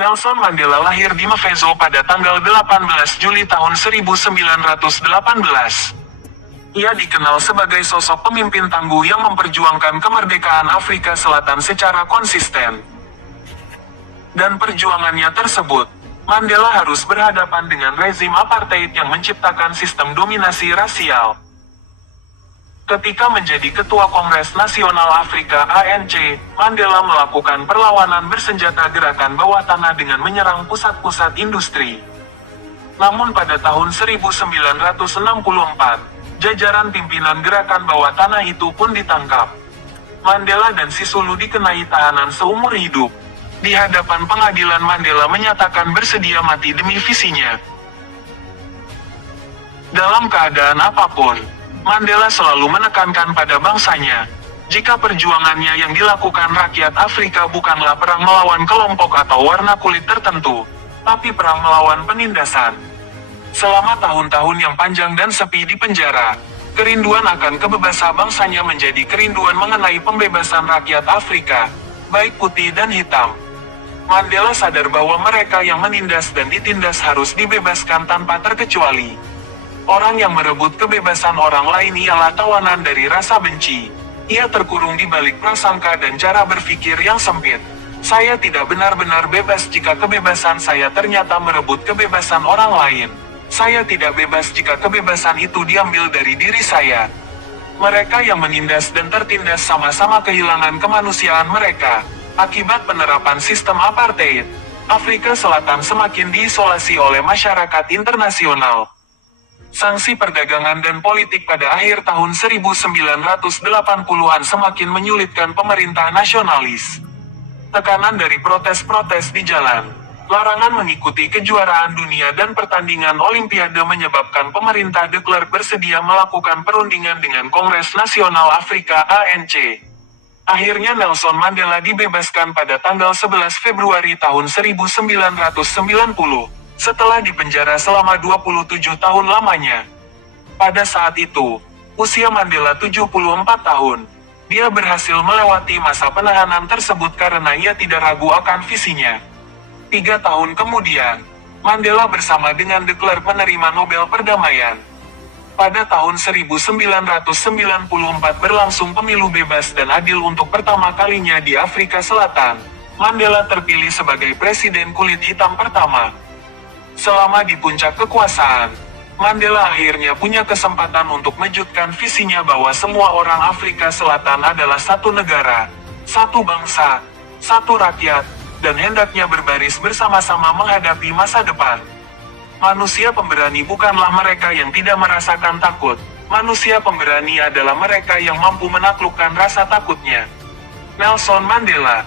Nelson Mandela lahir di Mvezo pada tanggal 18 Juli tahun 1918. Ia dikenal sebagai sosok pemimpin tangguh yang memperjuangkan kemerdekaan Afrika Selatan secara konsisten. Dan perjuangannya tersebut, Mandela harus berhadapan dengan rezim apartheid yang menciptakan sistem dominasi rasial. Ketika menjadi Ketua Kongres Nasional Afrika (ANC), Mandela melakukan perlawanan bersenjata gerakan bawah tanah dengan menyerang pusat-pusat industri. Namun pada tahun 1964, jajaran pimpinan gerakan bawah tanah itu pun ditangkap. Mandela dan Sisulu dikenai tahanan seumur hidup. Di hadapan pengadilan, Mandela menyatakan bersedia mati demi visinya. Dalam keadaan apapun, Mandela selalu menekankan pada bangsanya, jika perjuangannya yang dilakukan rakyat Afrika bukanlah perang melawan kelompok atau warna kulit tertentu, tapi perang melawan penindasan. Selama tahun-tahun yang panjang dan sepi di penjara, kerinduan akan kebebasan bangsanya menjadi kerinduan mengenai pembebasan rakyat Afrika, baik putih dan hitam. Mandela sadar bahwa mereka yang menindas dan ditindas harus dibebaskan tanpa terkecuali. Orang yang merebut kebebasan orang lain ialah tawanan dari rasa benci. Ia terkurung di balik prasangka dan cara berpikir yang sempit. Saya tidak benar-benar bebas jika kebebasan saya ternyata merebut kebebasan orang lain. Saya tidak bebas jika kebebasan itu diambil dari diri saya. Mereka yang menindas dan tertindas sama-sama kehilangan kemanusiaan mereka. Akibat penerapan sistem apartheid, Afrika Selatan semakin diisolasi oleh masyarakat internasional. Sanksi perdagangan dan politik pada akhir tahun 1980-an semakin menyulitkan pemerintah nasionalis. Tekanan dari protes-protes di jalan, larangan mengikuti kejuaraan dunia dan pertandingan olimpiade menyebabkan pemerintah de Klerk bersedia melakukan perundingan dengan Kongres Nasional Afrika (ANC). Akhirnya Nelson Mandela dibebaskan pada tanggal 11 Februari tahun 1990, setelah dipenjara selama 27 tahun lamanya. Pada saat itu, usia Mandela 74 tahun. Dia berhasil melewati masa penahanan tersebut karena ia tidak ragu akan visinya. 3 tahun kemudian, Mandela bersama dengan de Klerk menerima Nobel Perdamaian. Pada tahun 1994 berlangsung pemilu bebas dan adil untuk pertama kalinya di Afrika Selatan. Mandela terpilih sebagai presiden kulit hitam pertama. Selama di puncak kekuasaan, Mandela akhirnya punya kesempatan untuk mewujudkan visinya bahwa semua orang Afrika Selatan adalah satu negara, satu bangsa, satu rakyat, dan hendaknya berbaris bersama-sama menghadapi masa depan. Manusia pemberani bukanlah mereka yang tidak merasakan takut. Manusia pemberani adalah mereka yang mampu menaklukkan rasa takutnya. Nelson Mandela